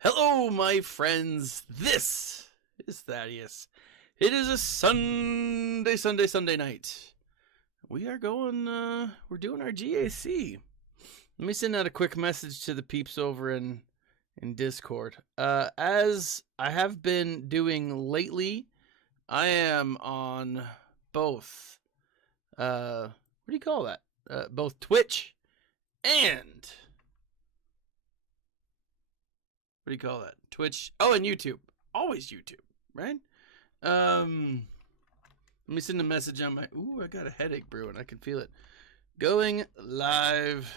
Hello, my friends. This is Thaddeus. It is a Sunday night. We are going, we're doing our GAC. Let me send out a quick message to the peeps over in Discord. As I have been doing lately, I am on both, what do you call that? Both Twitch and what do you call that? Twitch. Oh, and YouTube. Always YouTube, right? Let me send a message on my. Ooh, I got a headache brewing. I can feel it. Going live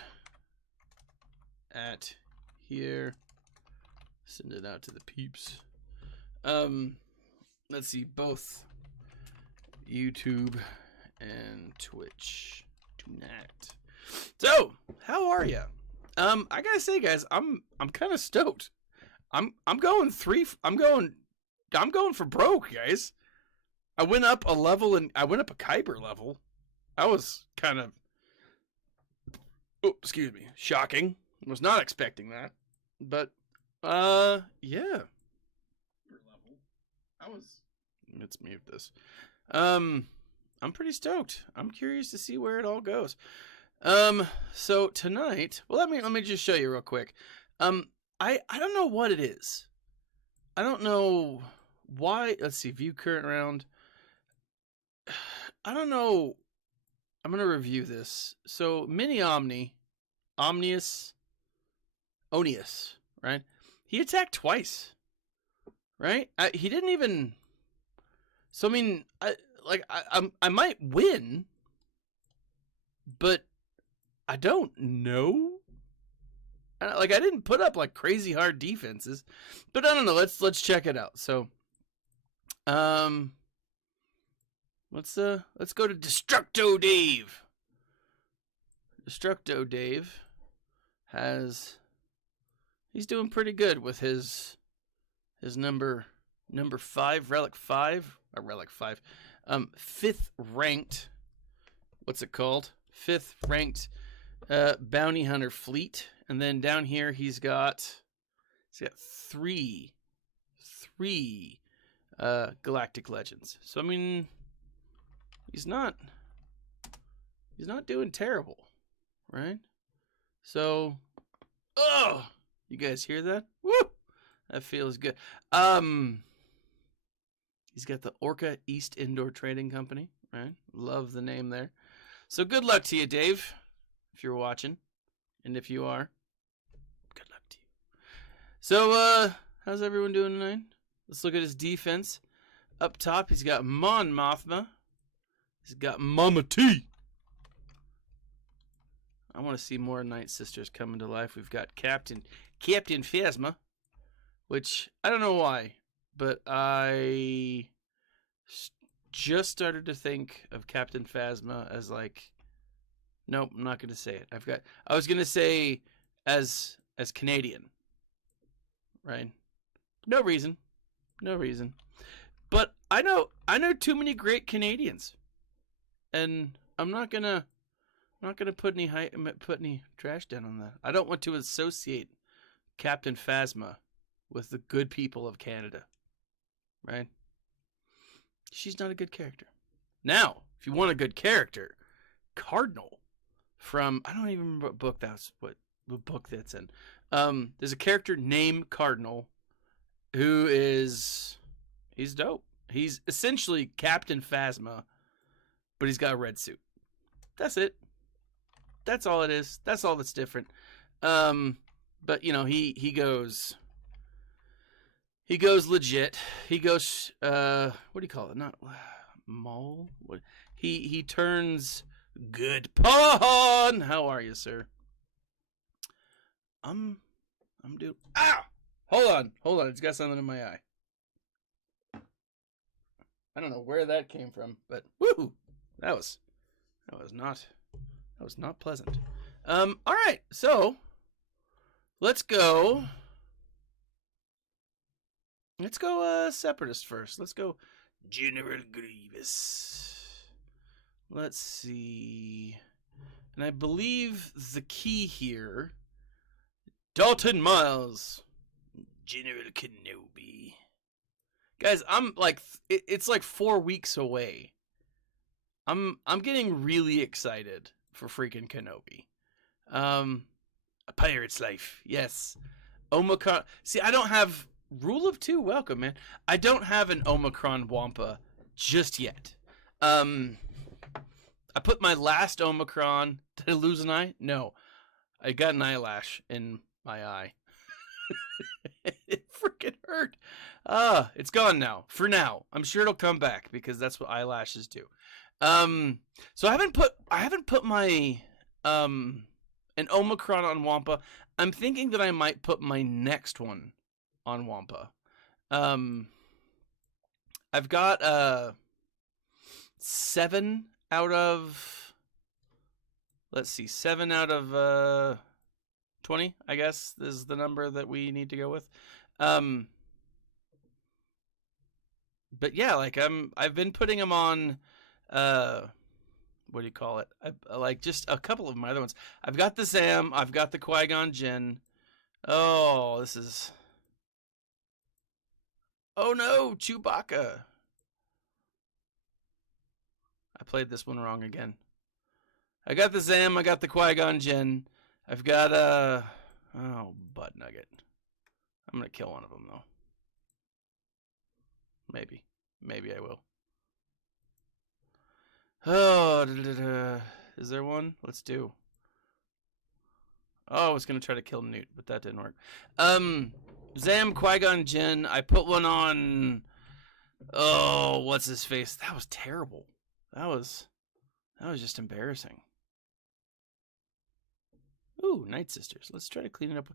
at here. Send it out to the peeps. Let's see, both YouTube and Twitch tonight. So, how are you? I gotta say, guys, I'm kind of stoked. I'm going for broke, guys. I went up a level and I went up a kyber level. I was kind of, shocking. Was not expecting that, but yeah. Let's mute this. I'm pretty stoked. I'm curious to see where it all goes. So tonight, well, let me just show you real quick. I don't know what it is. I don't know why. Let's see, view current round. I don't know. I'm gonna review this. So Mini Omnius, right? He attacked twice, right? He didn't even. So I mean, I might win, but I don't know. I didn't put up like crazy hard defenses, but I don't know. Let's check it out. So, let's go to Destructo Dave. Destructo Dave he's doing pretty good with his number 5 relic 5 or relic 5, 5th ranked. What's it called? 5th ranked bounty hunter fleet. And then down here he's got three galactic legends. So I mean, he's not doing terrible, right? So, you guys hear that? Woo! That feels good. He's got the Orca East Indoor Trading Company, right? Love the name there. So good luck to you, Dave, if you're watching, and if you are. Good luck to you. So, how's everyone doing tonight? Let's look at his defense. Up top, he's got Mon Mothma. He's got Mama T. I want to see more Night Sisters coming to life. We've got Captain Phasma, which I don't know why, but I just started to think of Captain Phasma as like, nope, I'm not going to say it. I was going to say as Canadian, right? No reason. But I know too many great Canadians, and I'm not gonna put any trash down on that. I don't want to associate Captain Phasma with the good people of Canada, right? She's not a good character. Now, if you want a good character, Cardinal from, I don't even remember what book that's in. There's a character named Cardinal who he's dope. He's essentially Captain Phasma, but he's got a red suit. That's it. That's all it is. That's all that's different. But you know, he goes legit. He goes, what do you call it? Not mole. What? He turns good pawn. How are you, sir? I'm doing. Ow! Hold on. It's got something in my eye. I don't know where that came from, but woo! That was not pleasant. All right, so let's go. Separatist first. Let's go General Grievous. Let's see. And I believe the key here, Dalton Miles. General Kenobi. Guys, I'm like, it's like 4 weeks away. I'm getting really excited for freaking Kenobi. A pirate's life, yes. Omicron. See, I don't have rule of 2. Welcome, man. I don't have an Omicron Wampa just yet. I put my last Omicron. Did I lose an eye? No, I got an eyelash in my eye. It freaking hurt. It's gone now. For now, I'm sure it'll come back because that's what eyelashes do. So I haven't put my an Omicron on Wampa. I'm thinking that I might put my next one on Wampa. I've got 7 out of, let's see, 7 out of 20, I guess is the number that we need to go with. But yeah, like I've been putting them on what do you call it? I like just a couple of my other ones. I've got the Zam, I've got the Qui-Gon Jinn. Oh, this is, oh no, Chewbacca. I played this one wrong again. I got the Zam, I got the Qui-Gon Jinn. I've got oh, Butt Nugget. I'm gonna kill one of them though. Maybe I will. Oh, is there one? Let's do. Oh, I was gonna try to kill Newt, but that didn't work. Zam, Qui-Gon Jinn. I put one on. Oh, what's his face? That was terrible. That was just embarrassing. Ooh, Night Sisters. Let's try to clean it up.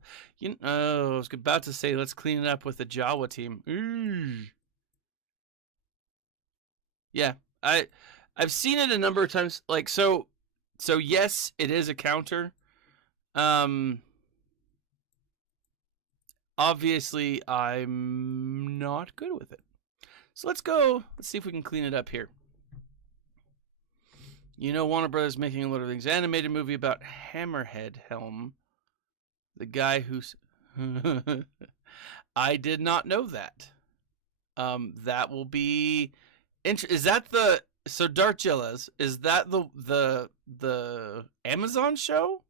I was about to say let's clean it up with the Jawa team. Ooh. Yeah, I've seen it a number of times. Like so yes, it is a counter. Obviously, I'm not good with it. So let's go. Let's see if we can clean it up here. You know, Warner Brothers making a lot of things. Animated movie about Hammerhead Helm, the guy who's. I did not know that. That will be. Is that the Darkgillas? Is that the Amazon show?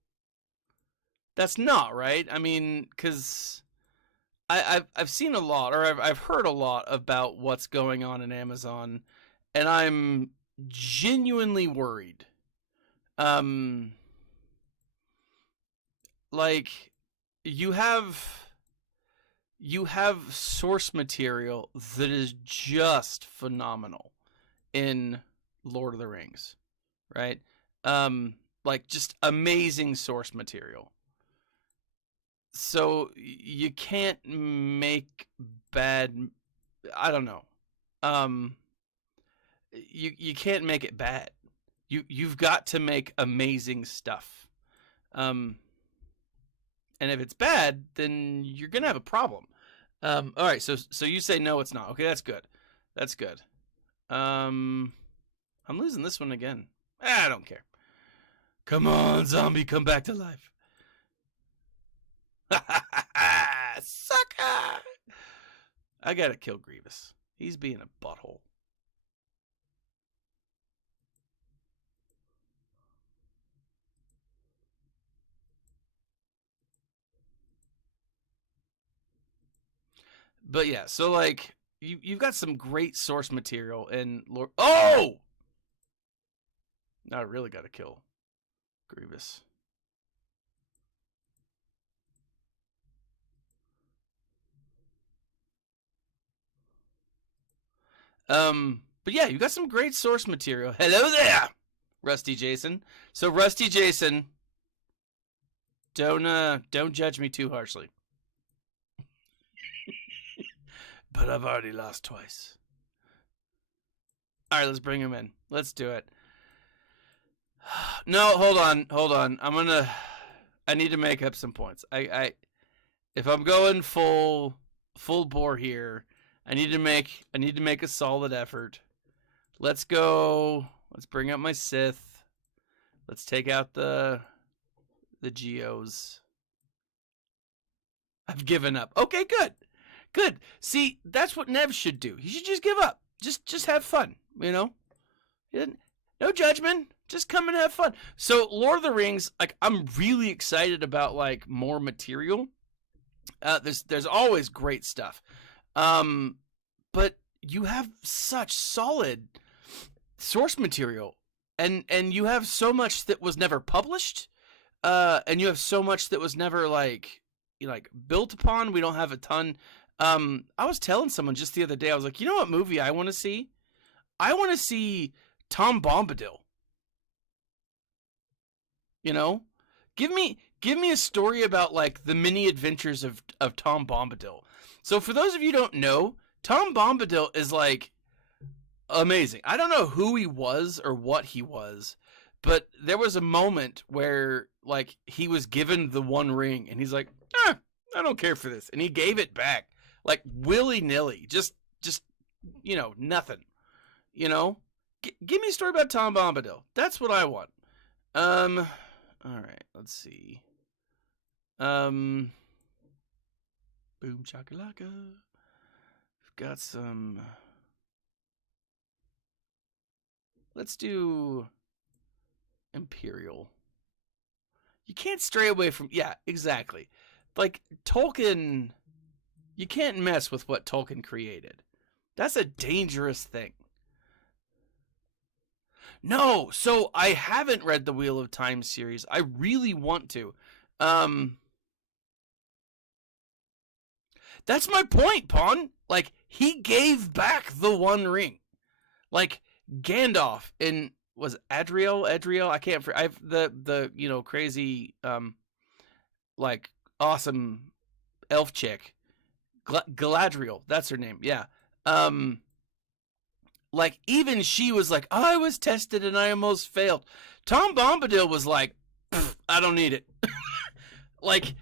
That's not right. I mean, because I've seen a lot, or I've heard a lot about what's going on in Amazon, and I'm genuinely worried. Like you have source material that is just phenomenal in Lord of the Rings, right? Like just amazing source material. So you can't make bad, I don't know. You can't make it bad. You've got to make amazing stuff. And if it's bad, then you're gonna have a problem. All right, so you say no, it's not. Okay, that's good. That's good. I'm losing this one again. I don't care. Come on, zombie, come back to life. Sucker! I gotta kill Grievous. He's being a butthole. But yeah, so like you've got some great source material in Lord. Oh! Now I really gotta kill Grievous. But yeah, you got some great source material. Hello there, Rusty Jason. So Rusty Jason, don't judge me too harshly. But I've already lost twice. All right, let's bring him in. Let's do it. No, hold on. I need to make up some points. If I'm going full bore here, I need to make a solid effort. Let's go. Let's bring up my Sith. Let's take out the Geos. I've given up. Okay, good. Good. See, that's what Nev should do. He should just give up. Just have fun, you know? No judgment. Just come and have fun. So, Lord of the Rings, like, I'm really excited about, like, more material. There's always great stuff. But you have such solid source material. And you have so much that was never published. And you have so much that was never, like built upon. We don't have a ton. I was telling someone just the other day, I was like, you know what movie I want to see? I want to see Tom Bombadil. You know? Give me a story about, like, the mini adventures of Tom Bombadil. So for those of you who don't know, Tom Bombadil is, like, amazing. I don't know who he was or what he was, but there was a moment where, like, he was given the One Ring, and he's like, I don't care for this. And he gave it back, like, willy-nilly. Just nothing. You know? Give me a story about Tom Bombadil. That's what I want. All right, let's see. Boom chakalaka. We've got some. Let's do Imperial. You can't stray away from. Yeah, exactly. Like, Tolkien. You can't mess with what Tolkien created. That's a dangerous thing. No, so I haven't read the Wheel of Time series. I really want to. That's my point, Pawn. Like, he gave back the One Ring. Like, Gandalf in, was it Adriel? I can't, I've, the crazy, like, awesome elf chick. Galadriel, that's her name, yeah. Like, even she was like, I was tested and I almost failed. Tom Bombadil was like, I don't need it. Like,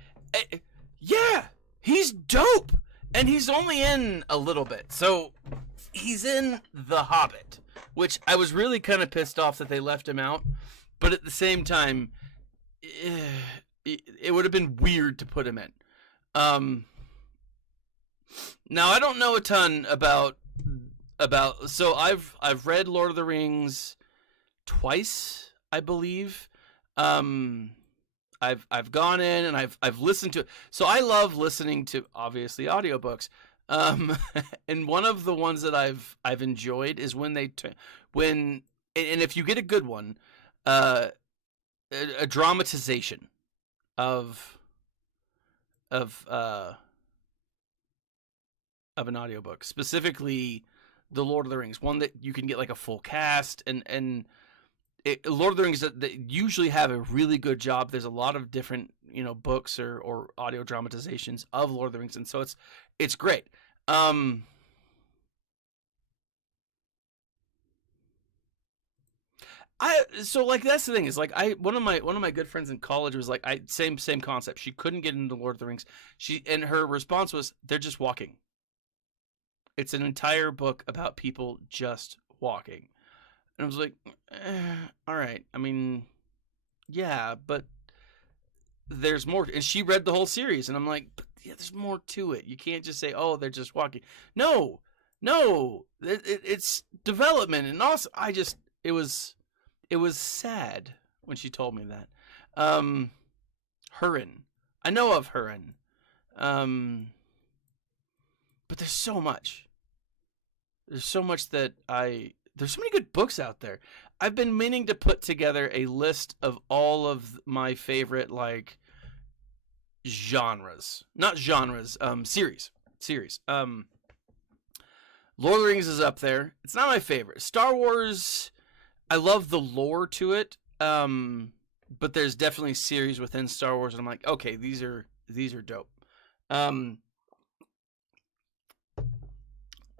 yeah, he's dope. And he's only in a little bit. So, he's in The Hobbit, which I was really kind of pissed off that they left him out. But at the same time, it would have been weird to put him in. Now, I don't know a ton about so I've read Lord of the Rings twice, I believe. I've gone in and I've listened to it. So I love listening to, obviously, audiobooks. And one of the ones that I've enjoyed is when and if you get a good one, a dramatization of an audiobook, specifically the Lord of the Rings, one that you can get like a full cast, and Lord of the Rings that usually have a really good job. There's a lot of different books or audio dramatizations of Lord of the Rings, and so it's great. So like that's the thing is like one of my good friends in college was like same concept. She couldn't get into Lord of the Rings. And her response was, they're just walking. It's an entire book about people just walking. And I was like, all right. I mean, yeah, but there's more. And she read the whole series, and I'm like, but yeah, there's more to it. You can't just say, oh, they're just walking. No, it's development, and also it was sad when she told me that. Hurin, I know of Hurin, but there's so much. There's so much that there's so many good books out there. I've been meaning to put together a list of all of my favorite, like, series. Lord of the Rings is up there. It's not my favorite. Star Wars, I love the lore to it. But there's definitely series within Star Wars, and I'm like, okay, these are dope.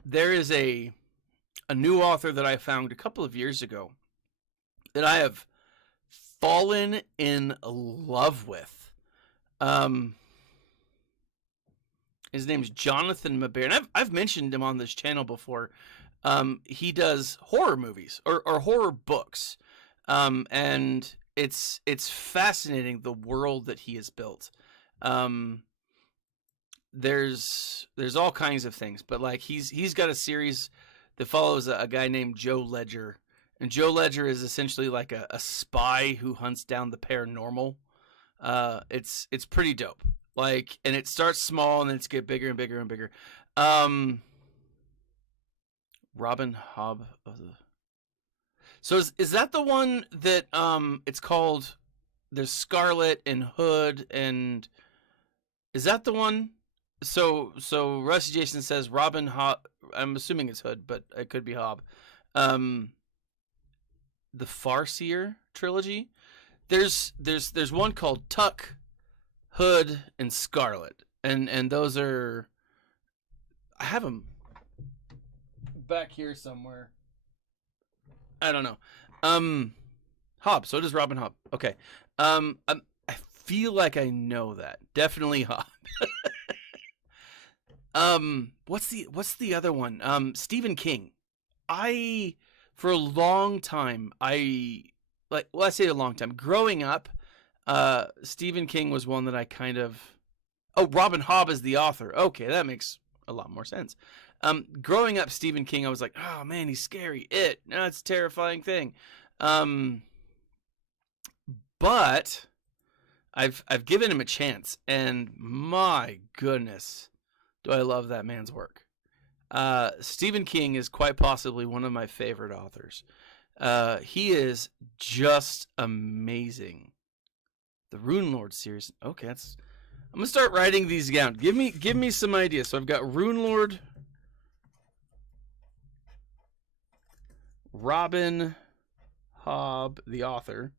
There is a new author that I found a couple of years ago that I have fallen in love with. His name's Jonathan Maber, and I've mentioned him on this channel before. He does horror movies or horror books, and it's fascinating the world that he has built. there's all kinds of things, but like he's got a series that follows a guy named Joe Ledger, and Joe Ledger is essentially like a spy who hunts down the paranormal. It's pretty dope. Like, and it starts small and then it's get bigger and bigger and bigger. Robin Hobb of the. So is that the one that it's called? There's Scarlet and Hood, and is that the one? So Rusty Jason says Robin Hobb. I'm assuming it's Hood, but it could be Hobb. The Farseer trilogy. There's one called Tuck, Hood, and Scarlet, and those are. I have them back here somewhere. I don't know. Hobb. So does Robin Hobb. Okay. I feel like I know that. Definitely Hobb. What's the other one? Stephen King. For a long time, I say a long time. Growing up, Stephen King was one that I kind of. Oh, Robin Hobb is the author. Okay, that makes a lot more sense. Growing up, Stephen King, I was like, oh man, he's scary. It's a terrifying thing. But I've given him a chance, and my goodness, do I love that man's work. Stephen King is quite possibly one of my favorite authors. He is just amazing. The Rune Lord series. Okay, I'm gonna start writing these down. Give me some ideas. So I've got Rune Lord, Robin Hobb, the author.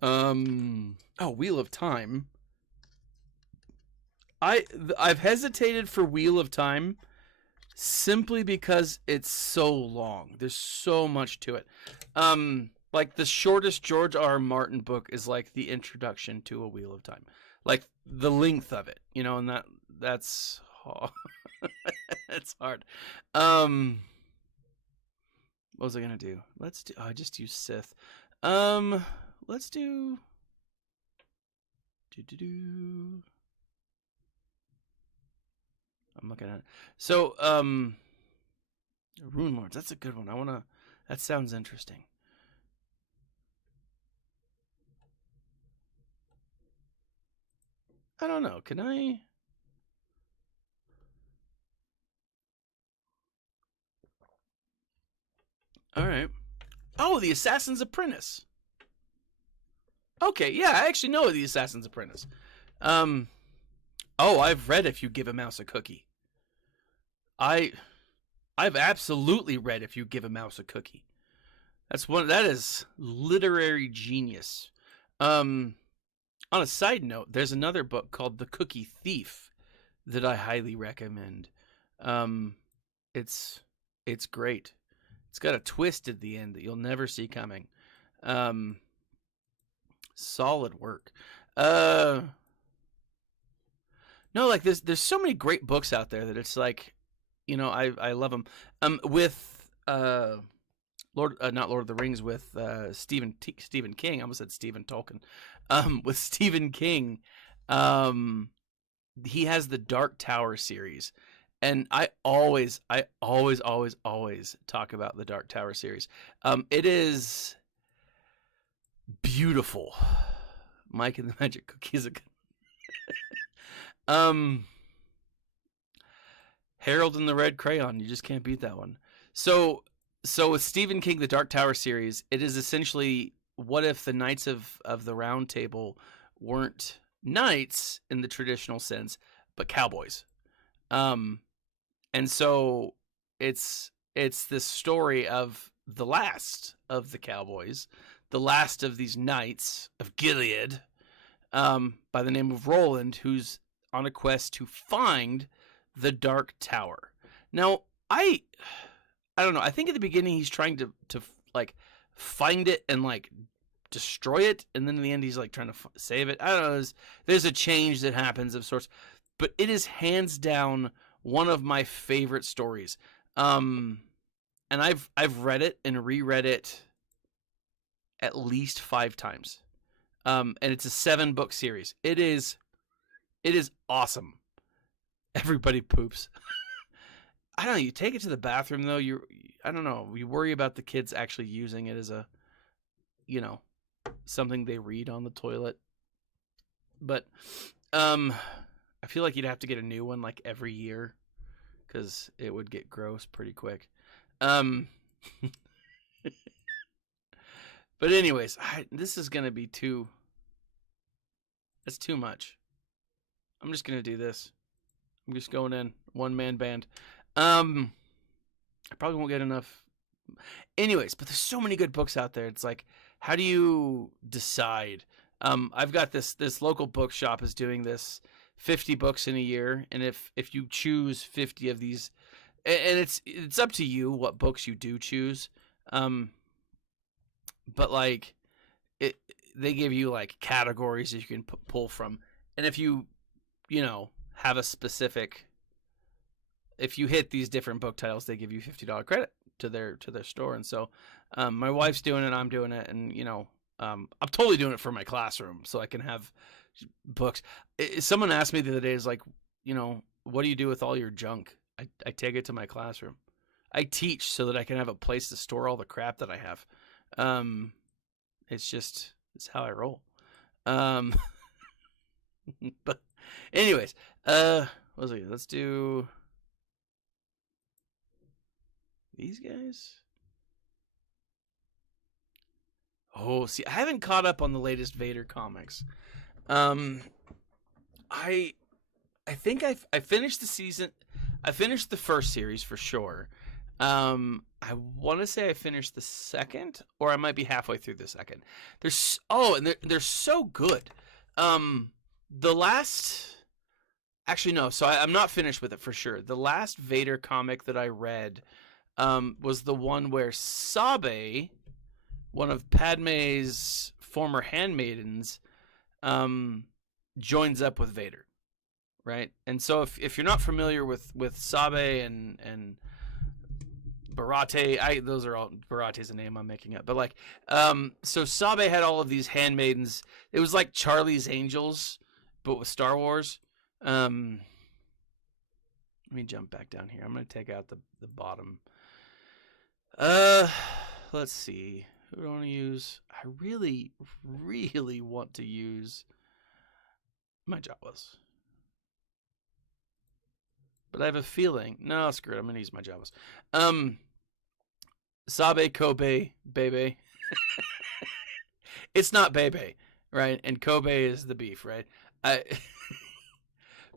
Wheel of Time. I've hesitated for Wheel of Time simply because it's so long. There's so much to it. Like the shortest George R. Martin book is like the introduction to A Wheel of Time. Like the length of it, and that's it's hard. What was I gonna do? I just use Sith. Let's do. I'm looking at it. So, Rune Lords. That's a good one. That sounds interesting. I don't know. Can I? All right. Oh, The Assassin's Apprentice. Okay, yeah, I actually know The Assassin's Apprentice. I've read If You Give a Mouse a Cookie. I've absolutely read If You Give a Mouse a Cookie. That is literary genius. On a side note, there's another book called The Cookie Thief that I highly recommend. It's great. It's got a twist at the end that you'll never see coming. Solid work. No, like there's so many great books out there that it's like, I love them. With not Lord of the Rings, with Stephen King. I almost said Stephen Tolkien. With Stephen King, he has the Dark Tower series, and I always talk about the Dark Tower series. It is beautiful. Mike and the Magic Cookie is a good. Harold and the Red Crayon. You just can't beat that one. So with Stephen King, the Dark Tower series, it is essentially, what if the Knights of the Round Table weren't knights in the traditional sense, but cowboys? And so it's this story of the last of the cowboys, the last of these knights of Gilead, by the name of Roland, who's on a quest to find the Dark Tower. Now, I don't know. I think at the beginning he's trying to like find it and like destroy it, and then in the end he's like trying to save it. I don't know. There's a change that happens of sorts, but it is hands down one of my favorite stories. And I've read it and reread it at least 5 times. And it's a 7-book series. It is It is awesome. Everybody poops. I don't know. You take it to the bathroom though. I don't know. You worry about the kids actually using it as a, something they read on the toilet. But, I feel like you'd have to get a new one like every year, because it would get gross pretty quick. But anyways, this is gonna be that's too much. I'm just gonna do this. I'm just going in one-man band. I probably won't get enough. Anyways, but there's so many good books out there. It's like, how do you decide? I've got this local bookshop is doing this 50 books in a year, and if you choose 50 of these, and it's up to you what books you do choose. But like they give you like categories that you can pull from, and if you have a specific, if you hit these different book titles, they give you $50 credit to their store. And so my wife's doing it, I'm doing it, and I'm totally doing it for my classroom so I can have books. Someone asked me the other day, is like, what do you do with all your junk? I take it to my classroom. I teach so that I can have a place to store all the crap that I have. It's how I roll. But anyways, let's do these guys. Oh, see, I haven't caught up on the latest Vader comics. I think I finished the season. I finished the first series for sure. I want to say I finished the second, or I might be halfway through the second. They're so good. The last, actually no, so I'm not finished with it for sure. The last Vader comic that I read was the one where Sabe, one of Padme's former handmaidens, joins up with Vader, right? And so if you're not familiar with Sabe and Barate, those are all, Barate's a name I'm making up, but like, so Sabe had all of these handmaidens. It was like Charlie's Angels, but with Star Wars. Let me jump back down here. I'm going to take out the bottom. Let's see. Who do I want to use? I really, really want to use my Jawas. But I have a feeling, no, screw it. I'm going to use my Jawas. Sabe, Kobe, Bebe. It's not Bebe, right? And Kobe is the beef, right?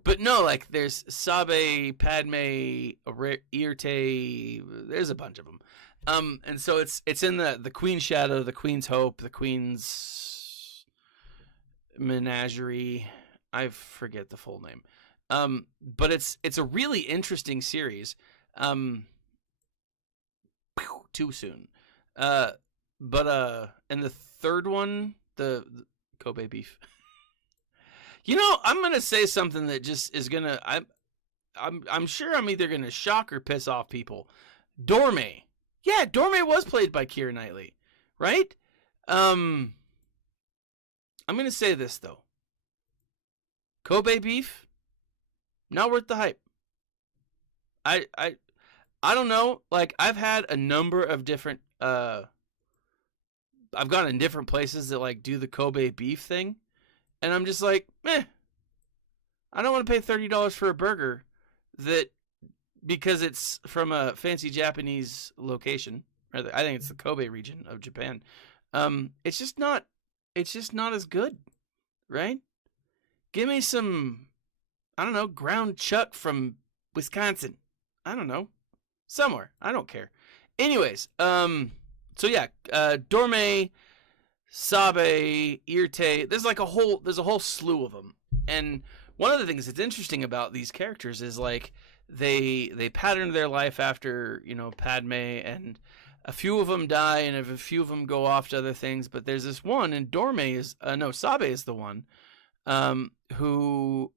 But no, like there's Sabe, Padme, Irte. There's a bunch of them. And so it's in the Queen's Shadow, the Queen's Hope, the Queen's Menagerie. I forget the full name. But it's a really interesting series. Too soon. And the third one, the Kobe beef. I'm gonna say something that just is gonna. I'm sure I'm either gonna shock or piss off people. Dorme. Yeah, Dorme was played by Keira Knightley, right? I'm gonna say this though. Kobe beef, not worth the hype. I don't know. Like, I've had a number of different. I've gone in different places that like do the Kobe beef thing, and I'm just like, meh. I don't want to pay $30 for a burger because it's from a fancy Japanese location. I think it's the Kobe region of Japan. It's just not as good, right? Give me some, I don't know, ground chuck from Wisconsin. I don't know. Somewhere. I don't care. Anyways, so yeah, Dorme, Sabe, Irte, there's a whole slew of them. And one of the things that's interesting about these characters is like they pattern their life after, Padme, and a few of them die and a few of them go off to other things, but there's this one, and Sabe is the one who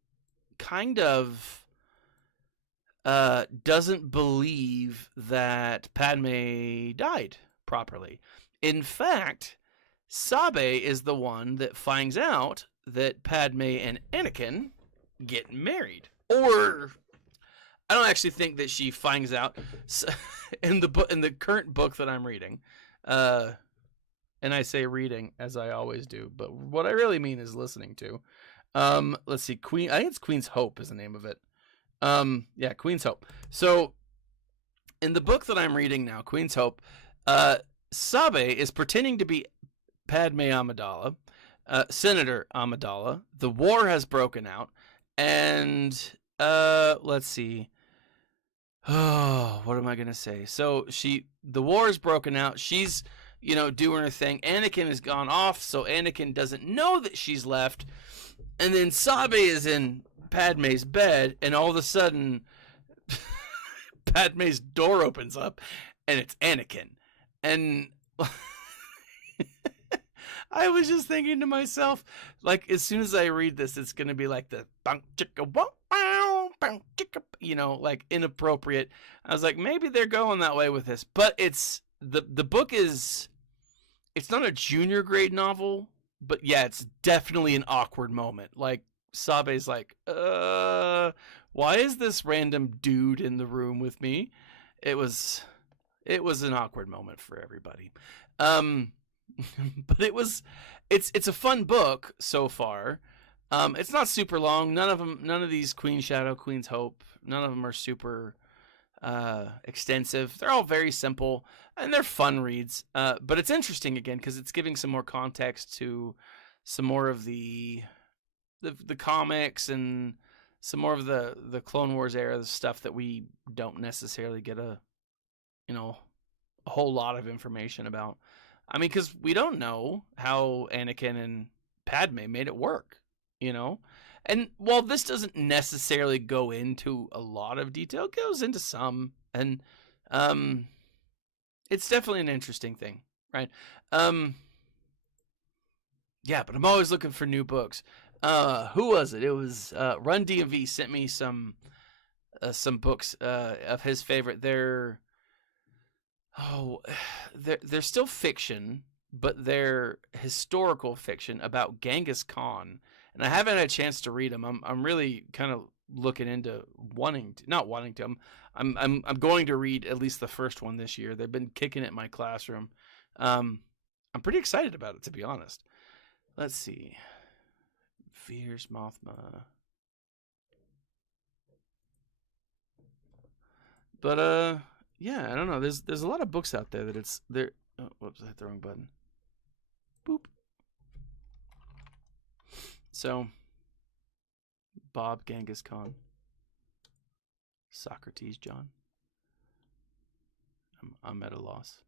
kind of doesn't believe that Padme died properly. In fact, Sabe is the one that finds out that Padme and Anakin getting married. Or I don't actually think that she finds out in the current book that I'm reading. And I say reading as I always do, but what I really mean is listening to. Let's see, Queen. I think it's Queen's Hope is the name of it. Yeah, Queen's Hope. So in the book that I'm reading now, Queen's Hope, Sabe is pretending to be Padme Amidala, Senator Amidala. The war has broken out, and let's see. Oh, what am I gonna say? So the war is broken out. She's, doing her thing. Anakin has gone off, so Anakin doesn't know that she's left. And then Sabe is in Padme's bed, and all of a sudden, Padme's door opens up, and it's Anakin. And I was just thinking to myself, like, as soon as I read this, it's going to be like the bunk chicka wow, bunk chicka, like inappropriate. I was like, maybe they're going that way with this. But it's the book is, it's not a junior grade novel, but yeah, it's definitely an awkward moment. Like, Sabe's like, why is this random dude in the room with me? It was an awkward moment for everybody. But it's a fun book so far. It's not super long. None of these Queen Shadow, Queen's Hope, none of them are super extensive. They're all very simple and they're fun reads. But it's interesting again because it's giving some more context to some more of the comics and some more of the Clone Wars era stuff that we don't necessarily get a whole lot of information about. I mean, because we don't know how Anakin and Padme made it work, And while this doesn't necessarily go into a lot of detail, it goes into some. And it's definitely an interesting thing, right? Yeah, but I'm always looking for new books. Who was it? It was Run DMV sent me some books of his favorite. They're still fiction, but they're historical fiction about Genghis Khan, and I haven't had a chance to read them. I'm really kind of looking into not wanting to. I'm going to read at least the first one this year. They've been kicking it in my classroom. I'm pretty excited about it, to be honest. Let's see. Veers Mothma. But yeah, I don't know. There's a lot of books out there that it's there. Oh, whoops, I hit the wrong button. Boop. So, Bob Genghis Khan. Socrates John. I'm at a loss.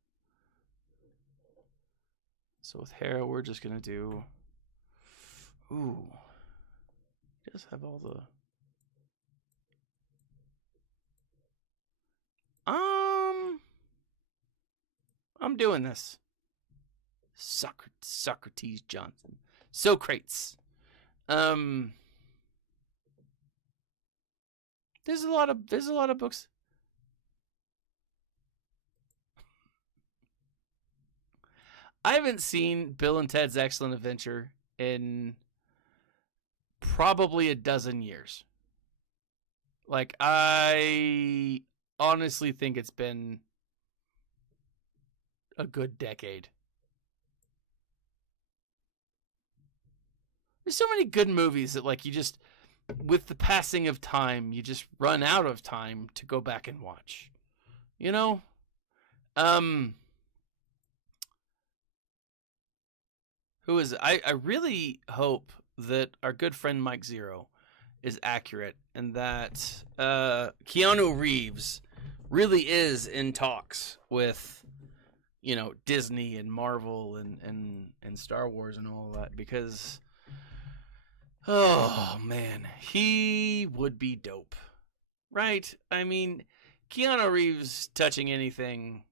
So with Hera, we're just gonna do. Ooh. He does have all the. I'm doing this. Socrates Johnson. Socrates. There's a lot of books. I haven't seen Bill and Ted's Excellent Adventure in probably a dozen years. Like, I honestly think it's been a good decade. There's so many good movies that, like, you just, with the passing of time, you just run out of time to go back and watch. Who is it? I really hope that our good friend Mike Zero is accurate and that Keanu Reeves really is in talks with Disney and Marvel and Star Wars and all that, because oh man, he would be dope, right? I mean, Keanu Reeves touching anything,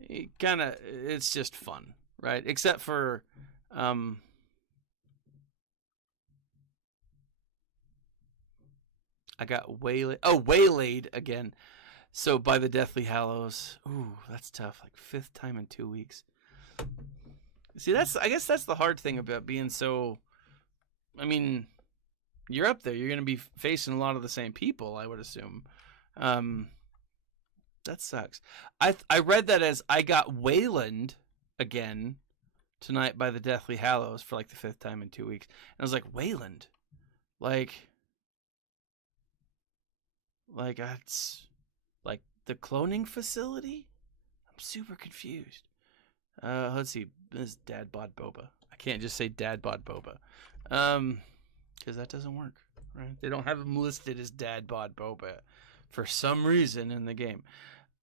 it's just fun, right? Except for I got waylaid again. So by the Deathly Hallows. Ooh, that's tough. Like 5th time in 2 weeks. See, I guess that's the hard thing about being so. I mean, you're up there. You're going to be facing a lot of the same people, I would assume. That sucks. I read that as I got Wayland again tonight by the Deathly Hallows for like the 5th time in 2 weeks. And I was like, Wayland? Like that's like the cloning facility? I'm super confused. Let's see. This is Dad Bod Boba. I can't just say Dad Bod Boba. Because that doesn't work, right? They don't have him listed as Dad Bod Boba for some reason in the game.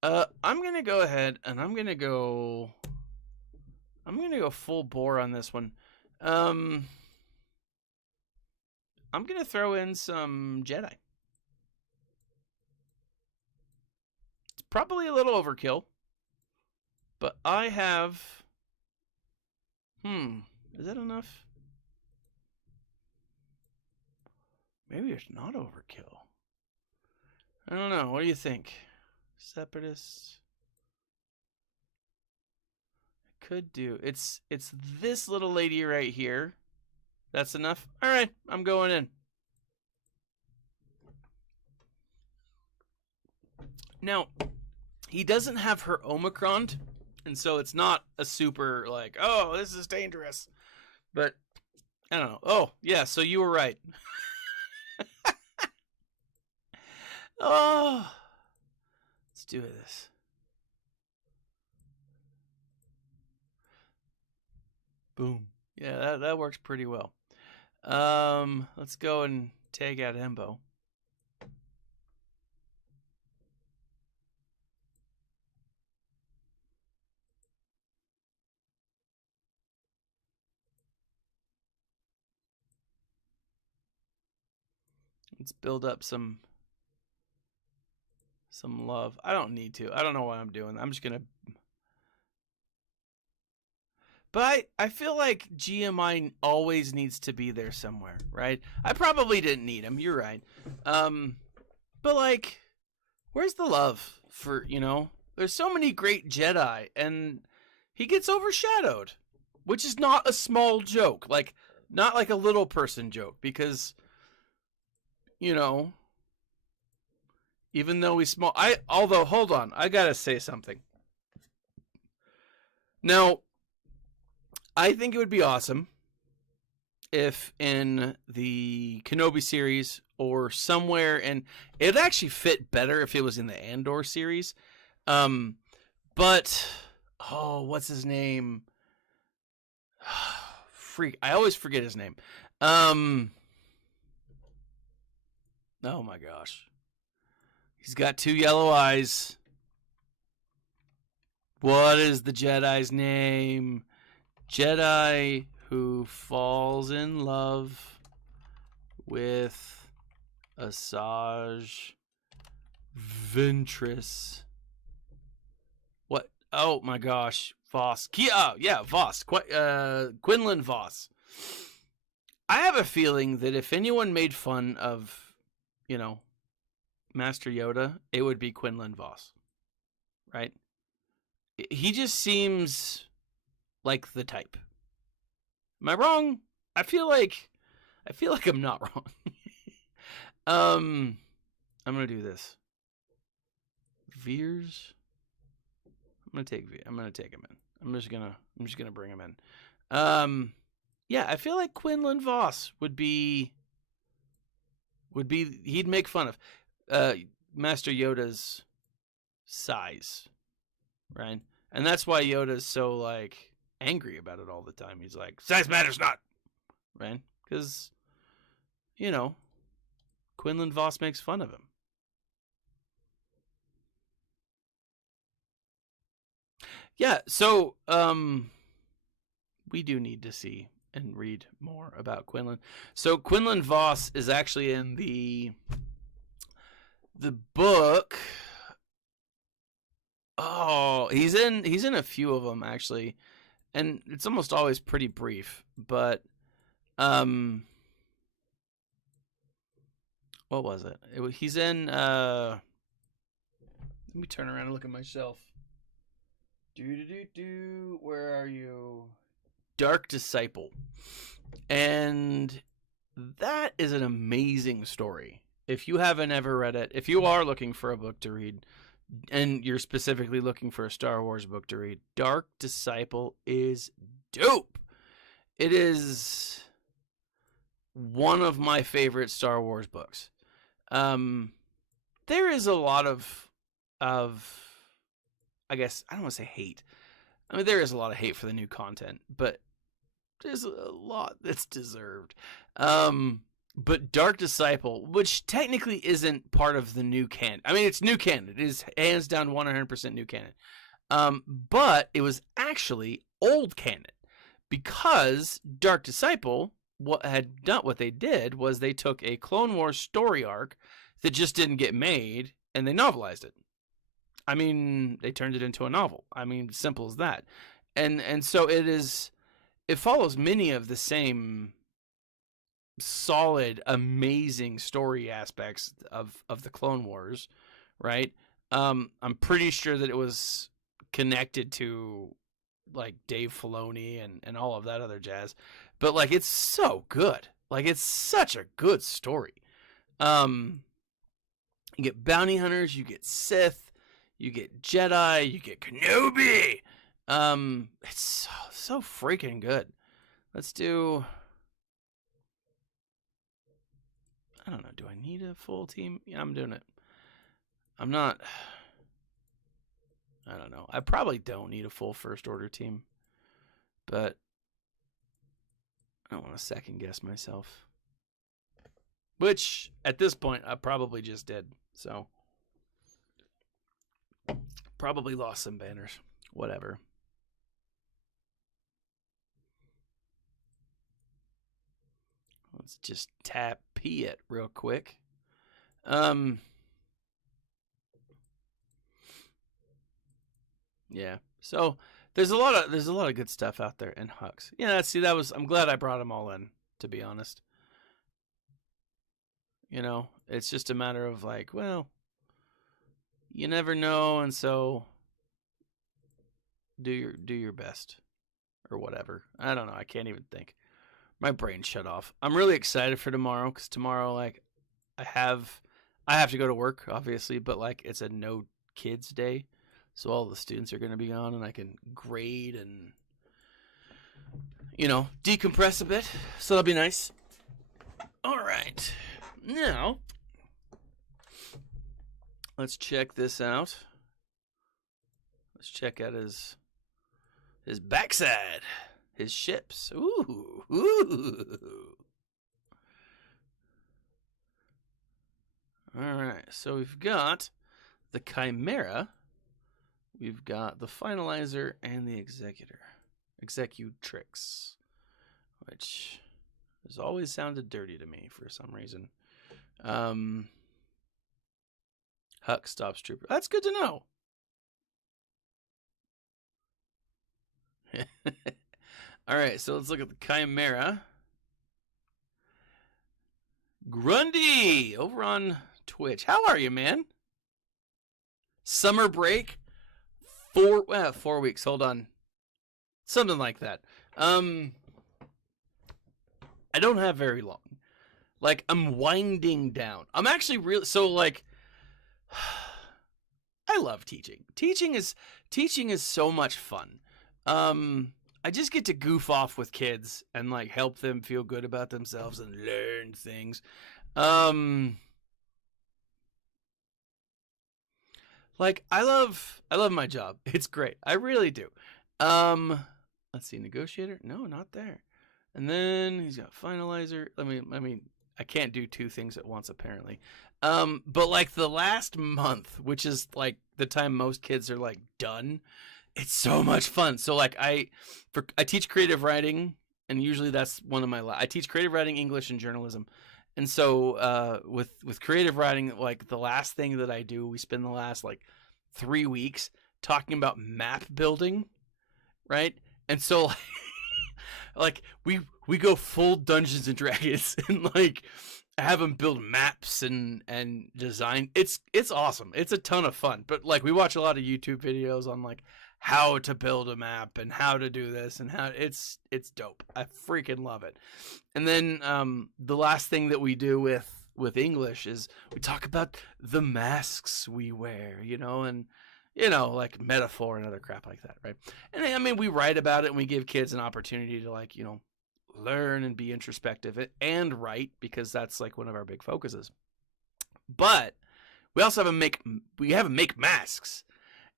I'm gonna go ahead and I'm gonna go full bore on this one. I'm gonna throw in some Jedi. It's probably a little overkill, but I have. Is that enough? Maybe it's not overkill. I don't know. What do you think? Separatists. I could do. It's this little lady right here. That's enough? All right, I'm going in. Now, he doesn't have her Omicron, and so it's not a super like, oh, this is dangerous. But I don't know. Oh, yeah, so you were right. Oh, let's do this. Boom. Yeah, that works pretty well. Let's go and take out Embo. Let's build up some love. I don't need to. I don't know what I'm doing. I'm just gonna. But I feel like GMI always needs to be there somewhere, right? I probably didn't need him. You're right. But like, where's the love for, There's so many great Jedi, and he gets overshadowed, which is not a small joke. Like, not like a little person joke, because, even though he's small, although, hold on, I gotta say something. Now, I think it would be awesome if in the Kenobi series or somewhere, and it'd actually fit better if it was in the Andor series. But, what's his name? Freak. I always forget his name. Oh my gosh. He's got 2 yellow eyes. What is the Jedi's name? Jedi who falls in love with Asajj Ventress. What? Oh my gosh. Voss. Voss. Quinlan Voss. I have a feeling that if anyone made fun of, Master Yoda, it would be Quinlan Voss. Right? He just seems like the type. Am I wrong? I feel like I'm not wrong. I'm gonna do this. Veers. I'm gonna take him in. I'm just gonna bring him in. Yeah, I feel like Quinlan Voss would be he'd make fun of Master Yoda's size, right? And that's why Yoda's so like angry about it all the time. He's like, size matters not, right? Because Quinlan Voss makes fun of him. Yeah, so we do need to see and read more about Quinlan. So Quinlan Voss is actually in the book. Oh, he's in a few of them actually, and it's almost always pretty brief. But what was it? He's in. Let me turn around and look at myself. Where are you? Dark Disciple, and That is an amazing story. If you haven't ever read it, if you are looking for a book to read, and you're specifically looking for a Star Wars book to read, Dark Disciple is dope. It is one of my favorite Star Wars books. There is a lot of, I guess, I don't want to say hate. I mean, there is a lot of hate for the new content, but there's a lot that's deserved. But Dark Disciple, which technically isn't part of the new canon. I mean, it's new canon. It is hands down 100% new canon. But it was actually old canon, because Dark Disciple, what they did was they took a Clone Wars story arc that just didn't get made, and they novelized it. I mean, they turned it into a novel. I mean, simple as that. And so it follows many of the same solid, amazing story aspects of the Clone Wars, right? I'm pretty sure that it was connected to like Dave Filoni and all of that other jazz, but like it's so good. Like it's such a good story. You get bounty hunters, you get Sith, you get Jedi, you get Kenobi. It's so freaking good. Let's do. I don't know. Do I need a full team? Yeah, I'm doing it. I'm not. I don't know. I probably don't need a full First Order team, but I don't want to second guess myself. Which, at this point, I probably just did. So, probably lost some banners. Whatever. Let's just tap P it real quick. Yeah. So there's a lot of good stuff out there in Hux. Yeah, see, I'm glad I brought them all in, to be honest. You know, it's just a matter of like, well, you never know, and so do your best or whatever. I don't know. I can't even think. My brain shut off. I'm really excited for tomorrow, because tomorrow, like, I have to go to work, obviously, but like it's a no kids day, so all the students are going to be on, and I can grade and, you know, decompress a bit. So that'll be nice. All right, now let's check this out. Let's check out his backside. His ships. Ooh. Alright, so we've got the Chimera, we've got the Finalizer, and the Executrix, which has always sounded dirty to me for some reason. Huck stops Trooper. That's good to know. Alright, so let's look at the Chimera. Grundy over on Twitch. How are you, man? Summer break? 4 weeks. Hold on. Something like that. I don't have very long. Like, I'm winding down. I'm actually really, so like, I love teaching. Teaching is so much fun. I just get to goof off with kids and like help them feel good about themselves and learn things. Like I love my job. It's great. I really do. Let's see, negotiator. No, not there. And then he's got finalizer. I mean, I can't do two things at once apparently. But like the last month, which is like the time most kids are like done, it's so much fun. So like I teach creative writing, and usually that's one of my I teach creative writing, English, and journalism. And so with creative writing, like the last thing that I do, we spend the last like 3 weeks talking about map building, right? And so like we go full Dungeons and Dragons and like have them build maps and design. It's awesome. It's a ton of fun. But like we watch a lot of YouTube videos on like how to build a map and how to do this and how it's dope. I freaking love it. And then the last thing that we do with English is we talk about the masks we wear, and like metaphor and other crap like that, right? And I mean, we write about it and we give kids an opportunity to like, learn and be introspective and write, because that's like one of our big focuses. But we also have them make masks.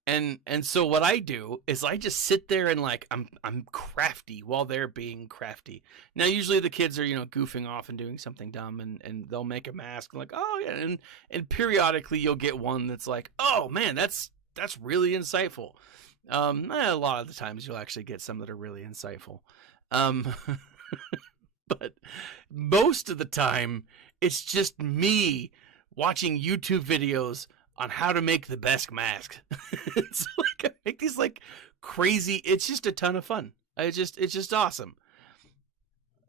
And so what I do is I just sit there and like I'm crafty while they're being crafty. Now usually the kids are goofing off and doing something dumb, and they'll make a mask and like, oh yeah, and periodically you'll get one that's like, oh man, that's really insightful. A lot of the times you'll actually get some that are really insightful, but most of the time it's just me watching YouTube videos on how to make the best mask. It's like I make these like crazy. It's just a ton of fun. It's just awesome.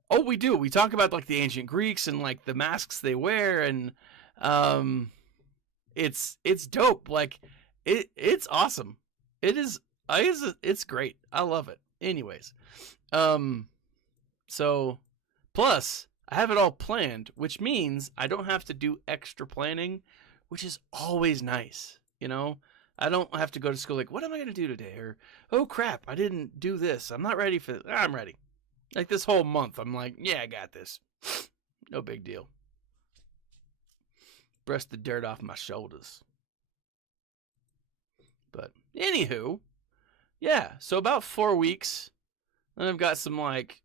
Oh, we talk about like the ancient Greeks and like the masks they wear, and it's dope. Like it's awesome. It's great. I love it. Anyways, so plus I have it all planned, which means I don't have to do extra planning, which is always nice. I don't have to go to school like, what am I going to do today? Or, oh crap, I didn't do this. I'm not ready for this. I'm ready. Like this whole month, I'm like, yeah, I got this. No big deal. Brush the dirt off my shoulders. But anywho, yeah, so about 4 weeks. Then I've got some like,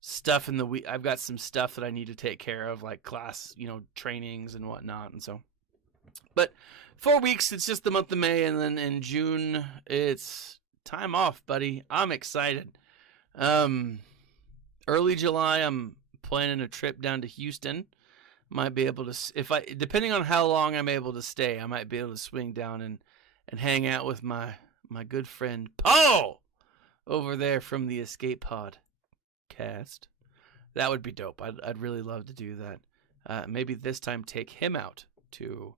stuff in the week. I've got some stuff that I need to take care of, like class, trainings and whatnot. And so, but 4 weeks, it's just the month of May. And then in June, it's time off, buddy. I'm excited. Early July, I'm planning a trip down to Houston. Might be able to, depending on how long I'm able to stay, I might be able to swing down and hang out with my good friend Paul over there from the Escape Pod cast. That would be dope. I'd really love to do that. Maybe this time take him out to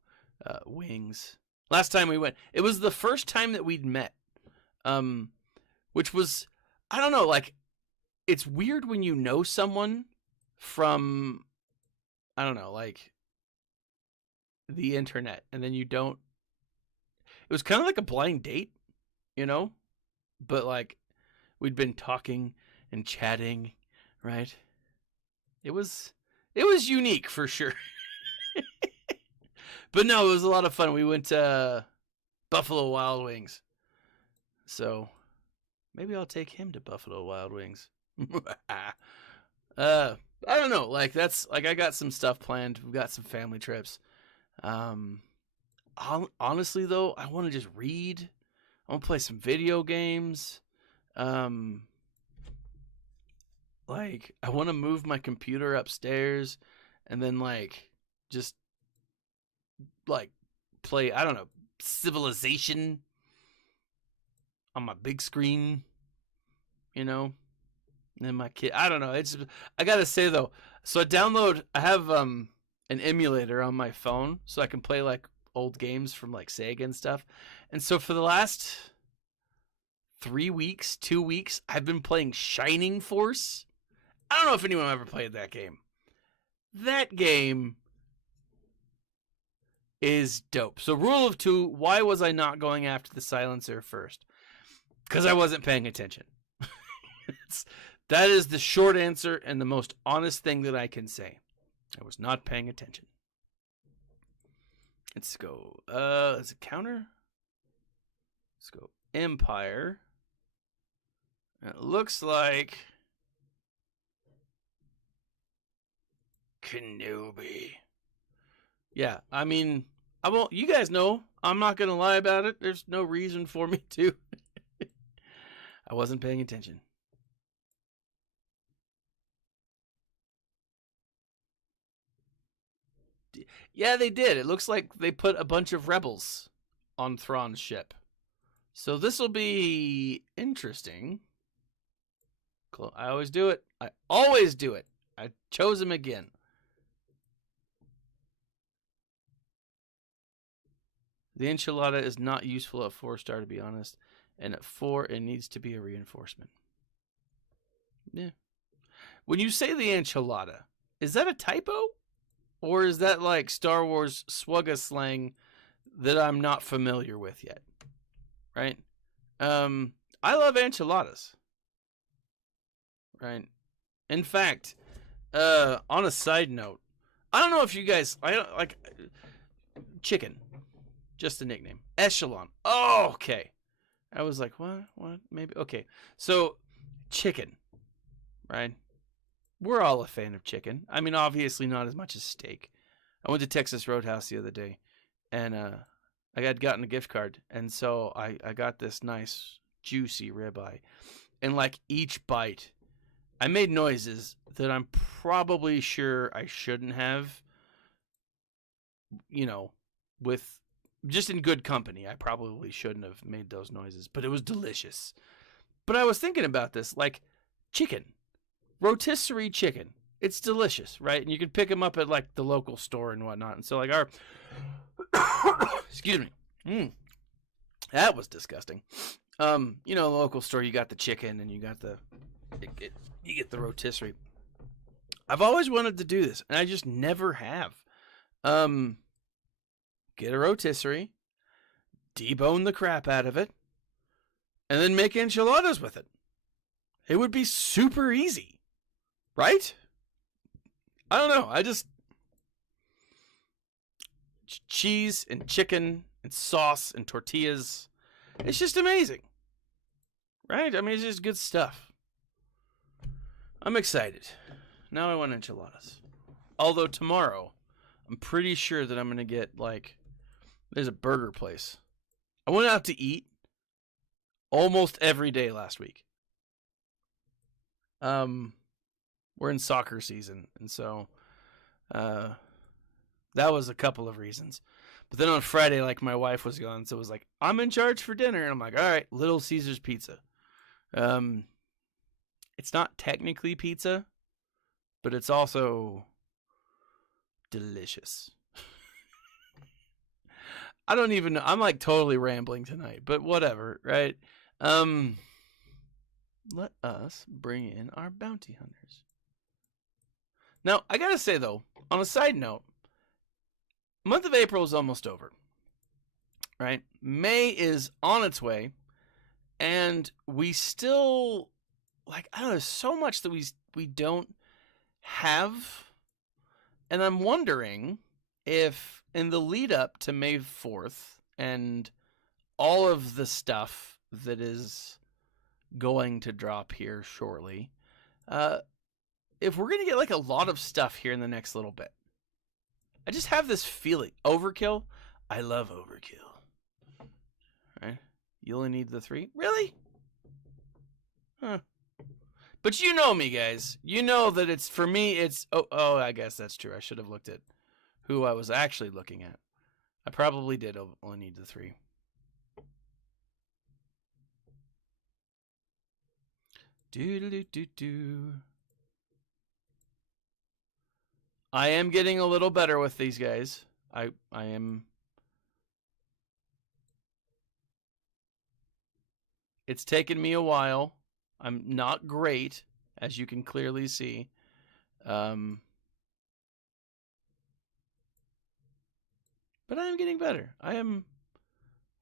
Wings. Last time we went, it was the first time that we'd met, which was, I don't know, like, it's weird when you know someone from, I don't know, like the internet, and then you don't. It was kind of like a blind date, but like we'd been talking and chatting, right? It was unique for sure. But no, it was a lot of fun. We went to Buffalo Wild Wings. So maybe I'll take him to Buffalo Wild Wings. I don't know. Like that's like I got some stuff planned. We've got some family trips. Honestly though, I want to just read. I want to play some video games. Like I want to move my computer upstairs and then like just like play, I don't know, Civilization on my big screen, and then my kid, I don't know. I gotta say though, so I have an emulator on my phone so I can play like old games from like Sega and stuff. And so for the last 2 weeks, I've been playing Shining Force. I don't know if anyone ever played that game. That game is dope. So rule of 2, why was I not going after the silencer first? Because I wasn't paying attention. That is the short answer and the most honest thing that I can say. I was not paying attention. Let's go. Is it counter? Let's go Empire. It looks like Kenobi. Yeah, I mean, I won't. You guys know I'm not gonna lie about it. There's no reason for me to. I wasn't paying attention. Yeah, they did. It looks like they put a bunch of rebels on Thrawn's ship. So this will be interesting. I always do it. I chose him again. The enchilada is not useful at 4-star, to be honest. And at 4, it needs to be a reinforcement. Yeah. When you say the enchilada, is that a typo? Or is that like Star Wars swugga slang that I'm not familiar with yet? Right? I love enchiladas. Right? In fact, on a side note, I don't know if you guys, I don't like chicken, just a nickname. Echelon. Oh, okay. I was like, what? Maybe. Okay. So, chicken, right? We're all a fan of chicken. I mean, obviously not as much as steak. I went to Texas Roadhouse the other day, and I had gotten a gift card, and so I got this nice, juicy ribeye. And like each bite, I made noises that I'm probably sure I shouldn't have, with just in good company. I probably shouldn't have made those noises, but it was delicious. But I was thinking about this, like chicken. Rotisserie chicken. It's delicious, right? And you can pick them up at like the local store and whatnot. And so like our, excuse me, that was disgusting. The local store, you got the chicken and you got you get the rotisserie. I've always wanted to do this, and I just never have. Get a rotisserie, debone the crap out of it, and then make enchiladas with it. It would be super easy. Right? I don't know. I just cheese and chicken and sauce and tortillas. It's just amazing. Right? I mean, it's just good stuff. I'm excited. Now I want enchiladas. Although tomorrow, I'm pretty sure that I'm going to get there's a burger place. I went out to eat almost every day last week. We're in soccer season, and so that was a couple of reasons. But then on Friday, my wife was gone, so it was like, I'm in charge for dinner. And I'm like, all right, Little Caesars pizza. It's not technically pizza, but it's also delicious. I don't even know. I'm totally rambling tonight, but whatever, right? Let us bring in our bounty hunters. Now, I gotta say, though, on a side note, month of April is almost over, right? May is on its way, and we still, I don't know, there's so much that we don't have, and I'm wondering if in the lead up to May 4th and all of the stuff that is going to drop here shortly, if we're going to get a lot of stuff here in the next little bit. I just have this feeling. Overkill? I love overkill. Right? You only need the 3? Really? Huh. But you know me, guys. You know that it's, for me, it's, oh, I guess that's true. I should have looked at who I was actually looking at. I probably did only need the 3. Do. I am getting a little better with these guys. I am. It's taken me a while. I'm not great, as you can clearly see. But I am getting better. I am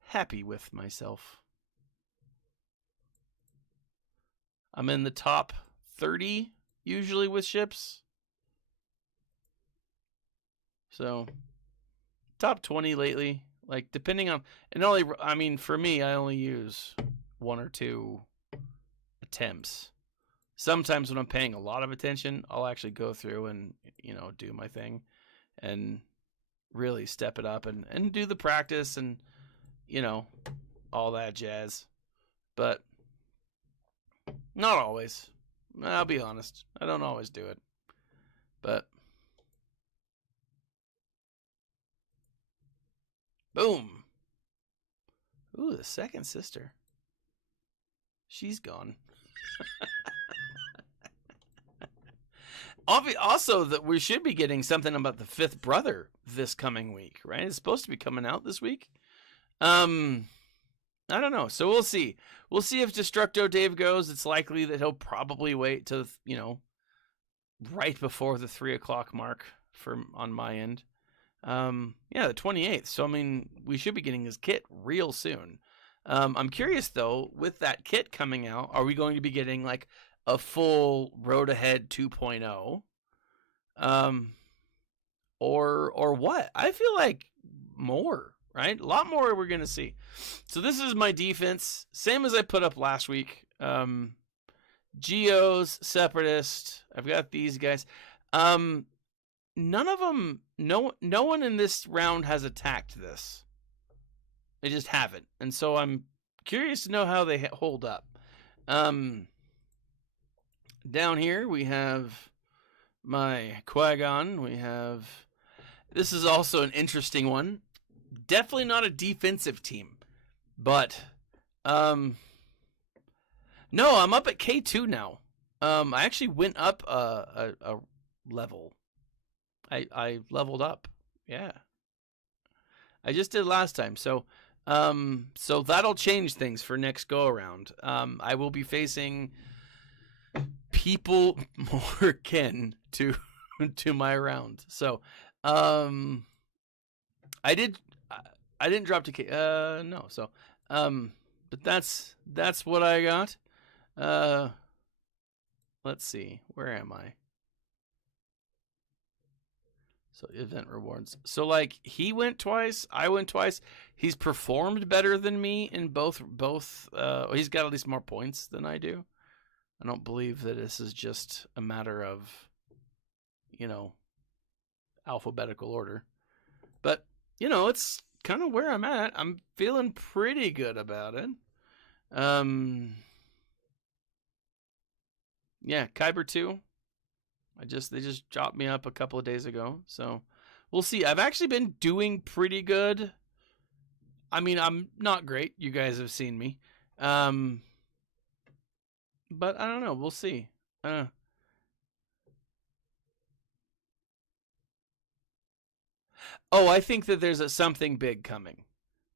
happy with myself. I'm in the top 30 usually with ships. So, top 20 lately, depending on, and for me, I only use 1 or 2 attempts. Sometimes when I'm paying a lot of attention, I'll actually go through and, do my thing and really step it up and do the practice and, all that jazz. But not always. I'll be honest. I don't always do it. But boom. Ooh, the second sister. She's gone. Also, that we should be getting something about the 5th brother this coming week, right? It's supposed to be coming out this week. I don't know. So we'll see. We'll see if Destructo Dave goes. It's likely that he'll probably wait to, right before the 3 o'clock mark on my end. Yeah, the 28th. So, I mean, we should be getting his kit real soon. I'm curious, though, with that kit coming out, are we going to be getting, like, a full Road Ahead 2.0? Or what? I feel like more, right? A lot more we're going to see. So this is my defense. Same as I put up last week. Geos, Separatist. I've got these guys. None of them, no one in this round has attacked this. They just haven't. And so I'm curious to know how they hold up. Down here we have my Qui-Gon. We have... This is also an interesting one. Definitely not a defensive team. But, no, I'm up at K2 now. I actually went up a level. I leveled up. Yeah. I just did last time. So that'll change things for next go around. I will be facing people more kin to my round. So, I didn't drop to K. No. So, but that's what I got. Let's see. Where am I? So event rewards. So like he went twice, I went twice. He's performed better than me in both. He's got at least more points than I do. I don't believe that this is just a matter of, alphabetical order. But, it's kind of where I'm at. I'm feeling pretty good about it. Yeah, Kyber 2. They just dropped me up a couple of days ago, so we'll see. I've actually been doing pretty good. I mean, I'm not great. You guys have seen me. But I don't know. We'll see. I think that there's something big coming,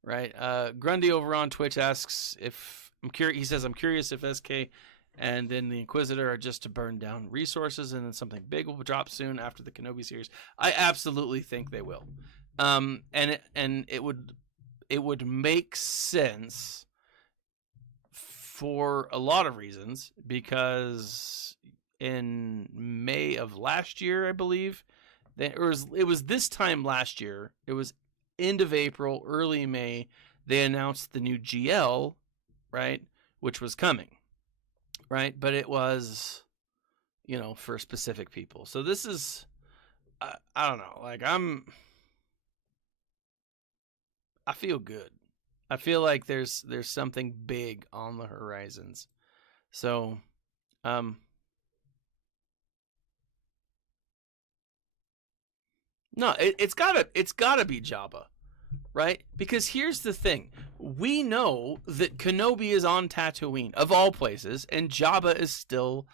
right? Grundy over on Twitch asks if I'm curious. He says, I'm curious if SK and then the Inquisitor are just to burn down resources, and then something big will drop soon after the Kenobi series. I absolutely think they will, and it would make sense for a lot of reasons, because in May of last year, I believe, it was this time last year. It was end of April, early May. They announced the new GL, right, which was coming. Right, but it was, for specific people. So this is, I don't know. Like I feel good. I feel like there's something big on the horizons. So, no, it's gotta be Jabba, right? Because here's the thing. We know that Kenobi is on Tatooine, of all places, and Jabba is still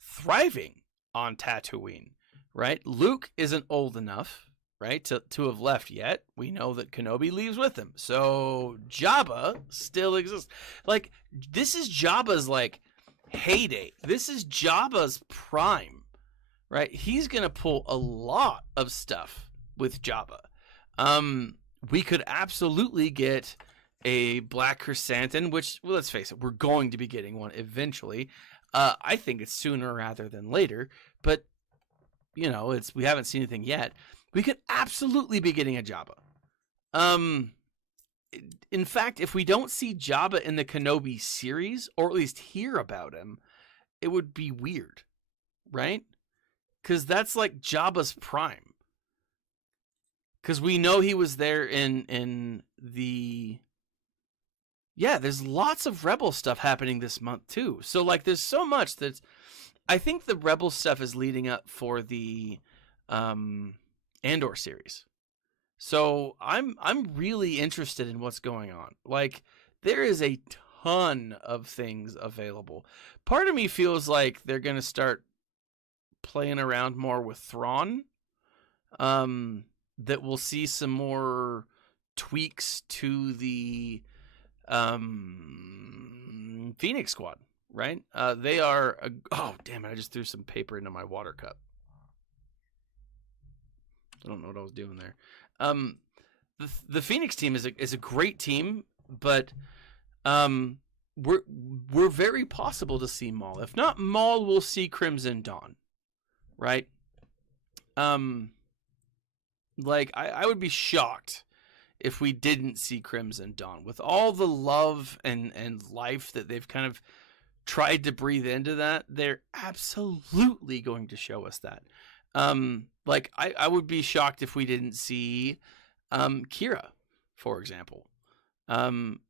thriving on Tatooine, right? Luke isn't old enough, right, to have left yet. We know that Kenobi leaves with him. So Jabba still exists. Like, this is Jabba's, like, heyday. This is Jabba's prime, right? He's going to pull a lot of stuff with Jabba. We could absolutely get a Black Chrysanthemum, which, well, let's face it, we're going to be getting one eventually. I think it's sooner rather than later, but, we haven't seen anything yet. We could absolutely be getting a Jabba. In fact, if we don't see Jabba in the Kenobi series, or at least hear about him, it would be weird, right? Because that's like Jabba's prime. Because we know he was there in the... Yeah, there's lots of Rebel stuff happening this month, too. So, like, there's so much that... I think the Rebel stuff is leading up for the Andor series. So, I'm really interested in what's going on. Like, there is a ton of things available. Part of me feels like they're going to start playing around more with Thrawn. That we'll see some more tweaks to the Phoenix Squad, right? They are. Oh, damn it! I just threw some paper into my water cup. I don't know what I was doing there. The Phoenix team is a great team, but we're very possible to see Maul. If not Maul, we'll see Crimson Dawn, right? Like I would be shocked if we didn't see Crimson Dawn with all the love and life that they've kind of tried to breathe into that. They're absolutely going to show us that. Like I would be shocked if we didn't see Kira, for example.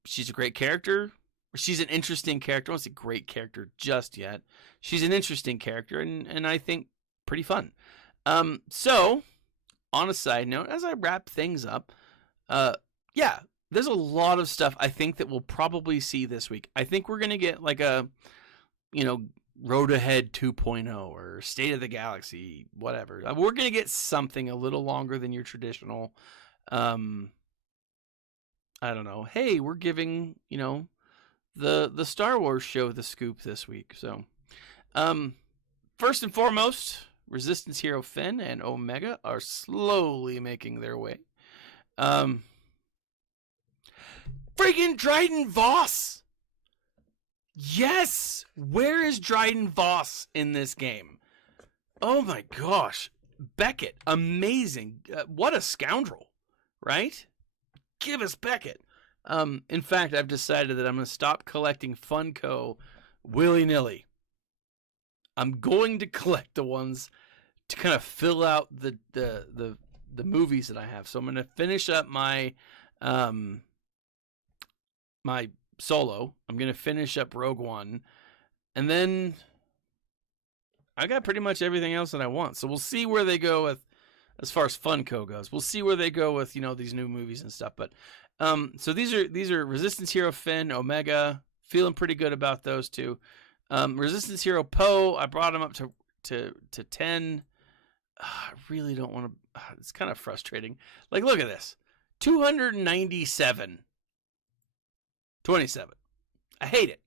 She's a great character. She's an interesting character. I don't say great character just yet. She's an interesting character and I think pretty fun. So on a side note, as I wrap things up, yeah, there's a lot of stuff I think that we'll probably see this week. I think we're going to get like a, Road Ahead 2.0 or State of the Galaxy, whatever. We're going to get something a little longer than your traditional, I don't know. Hey, we're giving, the Star Wars show the scoop this week. So, first and foremost, Resistance Hero Finn and Omega are slowly making their way. Friggin' Dryden Voss! Yes! Where is Dryden Voss in this game? Oh my gosh. Beckett, amazing. What a scoundrel, right? Give us Beckett. In fact, I've decided that I'm going to stop collecting Funko willy-nilly. I'm going to collect the ones to kind of fill out the movies that I have. So I'm going to finish up my my Solo. I'm going to finish up Rogue One. And then I got pretty much everything else that I want. So we'll see where they go with, as far as Funko goes. We'll see where they go with, these new movies and stuff. But so these are Resistance Hero Finn, Omega. Feeling pretty good about those two. Resistance Hero Poe, I brought him up to 10. I really don't want to. It's kind of frustrating. Like, look at this. 297. 27. I hate it.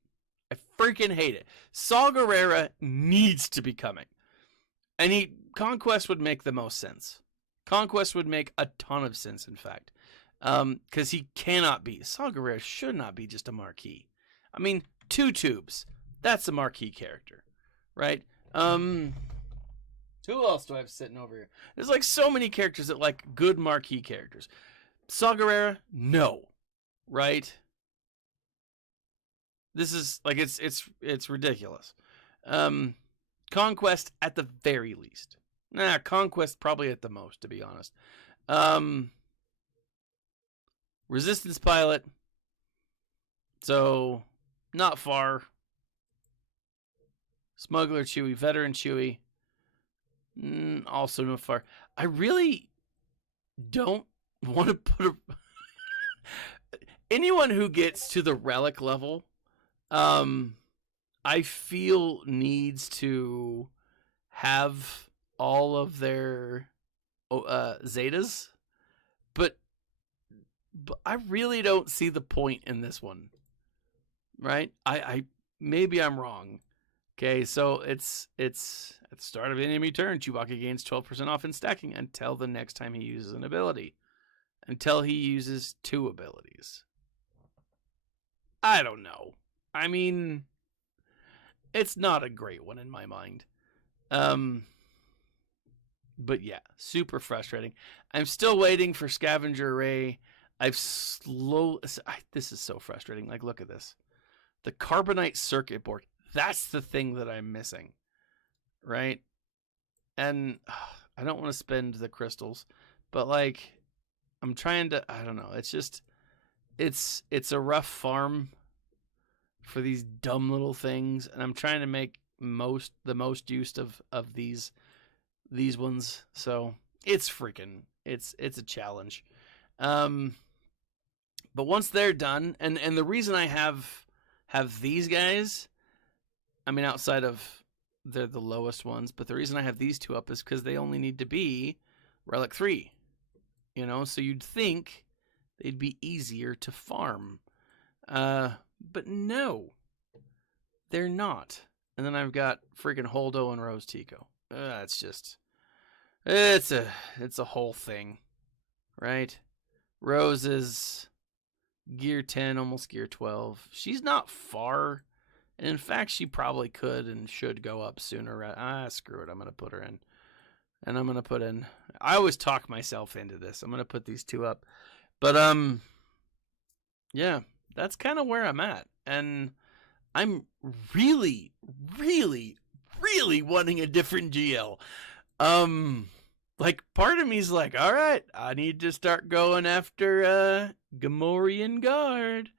I freaking hate it. Saw Gerrera needs to be coming. And Conquest would make the most sense. Conquest would make a ton of sense, in fact. Because he cannot be. Saw Gerrera should not be just a marquee. I mean, 2 tubes. That's a marquee character. Right? Who else do I have sitting over here? There's like so many characters that like good marquee characters. Saw Gerrera? No. Right? This is like it's ridiculous. Conquest at the very least. Conquest probably at the most, to be honest. Resistance pilot. So not far. Smuggler Chewie, veteran Chewie. Also not far. I really don't want to put a anyone who gets to the relic level. I feel needs to have all of their Zetas, but I really don't see the point in this one, right? I maybe I'm wrong. Okay, so it's at the start of an enemy turn, Chewbacca gains 12% off in stacking until the next time he uses an ability, until he uses 2 abilities. I don't know. I mean, it's not a great one in my mind. But yeah, super frustrating. I'm still waiting for Scavenger Array. This is so frustrating. Like, look at this. The Carbonite circuit board. That's the thing that I'm missing. Right? And I don't want to spend the crystals, but like, I'm trying to, I don't know. It's just, it's a rough farm for these dumb little things, and I'm trying to make the most use of these ones. So it's a challenge. But once they're done, and the reason I have these guys, I mean, outside of they're the lowest ones, but the reason I have these 2 up is because they only need to be Relic 3. So you'd think they'd be easier to farm. But no, they're not. And then I've got freaking Holdo and Rose Tico. It's just, it's a whole thing, right? Rose is gear 10, almost gear 12. She's not far. And in fact, she probably could and should go up sooner. Screw it. I'm going to put her in. And I'm going to put in... I always talk myself into this. I'm going to put these two up. But, yeah, that's kind of where I'm at. And I'm really, really, really wanting a different GL. Like, part of me's like, all right, I need to start going after Gamorrean Guard.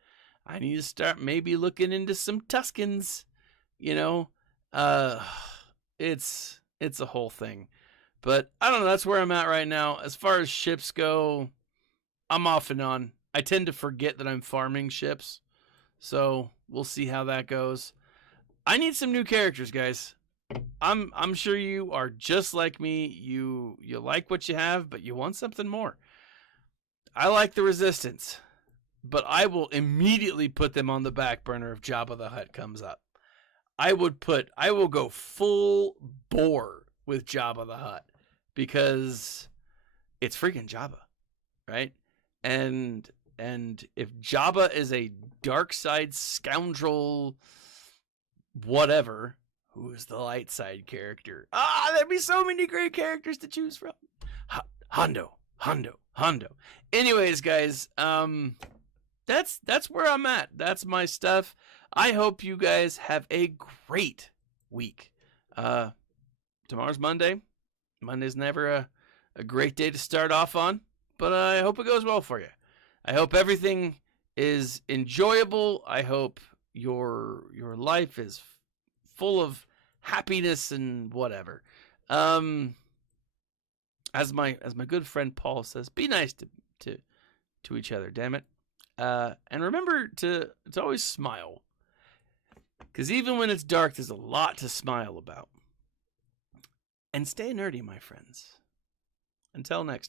I need to start maybe looking into some Tuskens. You know, it's a whole thing. But I don't know, that's where I'm at right now. As far as ships go, I'm off and on. I tend to forget that I'm farming ships. So we'll see how that goes. I need some new characters, guys. I'm sure you are just like me. You like what you have, but you want something more. I like the Resistance, but I will immediately put them on the back burner if Jabba the Hutt comes up. I will go full bore with Jabba the Hutt because it's freaking Jabba, right? And if Jabba is a dark side scoundrel, whatever, who is the light side character? There'd be so many great characters to choose from. Hondo. Anyways, guys, that's where I'm at. That's my stuff. I hope you guys have a great week. Tomorrow's Monday. Monday's never a great day to start off on, but I hope it goes well for you. I hope everything is enjoyable. I hope your life is full of happiness and whatever. As my good friend Paul says, be nice to each other, damn it. And remember to always smile. Because even when it's dark, there's a lot to smile about. And stay nerdy, my friends. Until next time.